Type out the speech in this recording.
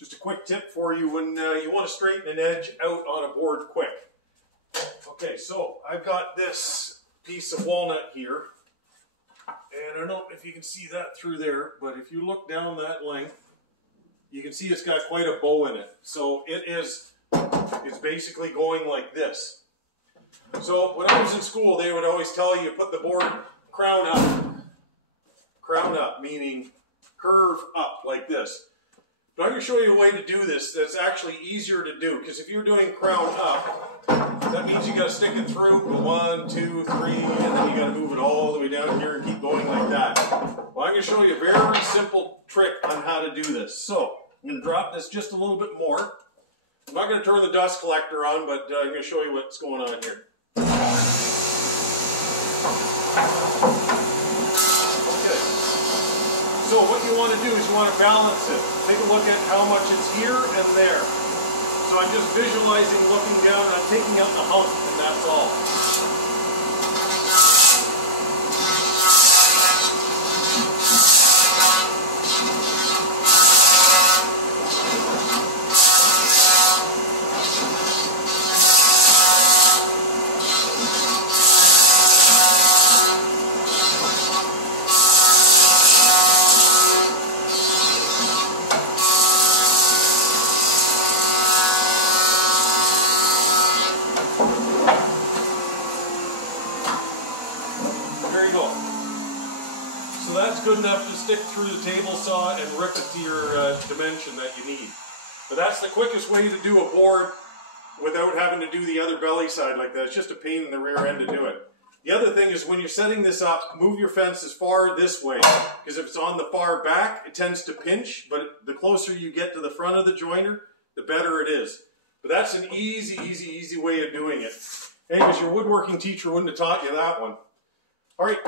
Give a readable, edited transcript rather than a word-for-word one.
Just a quick tip for you when you want to straighten an edge out on a board quick. Okay, so I've got this piece of walnut here, and I don't know if you can see that through there, but if you look down that length, you can see it's got quite a bow in it. So it's basically going like this. So when I was in school, they would always tell you put the board crown up, meaning curve up like this. But I'm going to show you a way to do this that's actually easier to do, because if you're doing crown up, that means you got to stick it through 1, 2, 3, and then you got to move it all the way down here and keep going like that. Well, I'm going to show you a very simple trick on how to do this. So I'm going to drop this just a little bit more. I'm not going to turn the dust collector on, but I'm going to show you what's going on here. So what you want to do is you want to balance it. Take a look at how much it's here and there. So I'm just visualizing looking down, I'm taking out the hump, and that's all. There you go. So that's good enough to stick through the table saw and rip it to your dimension that you need. But that's the quickest way to do a board without having to do the other belly side like that. It's just a pain in the rear end to do it. The other thing is when you're setting this up, move your fence as far this way, because if it's on the far back, it tends to pinch, but the closer you get to the front of the joiner, the better it is. But that's an easy way of doing it. Anyways, your woodworking teacher wouldn't have taught you that one. All right.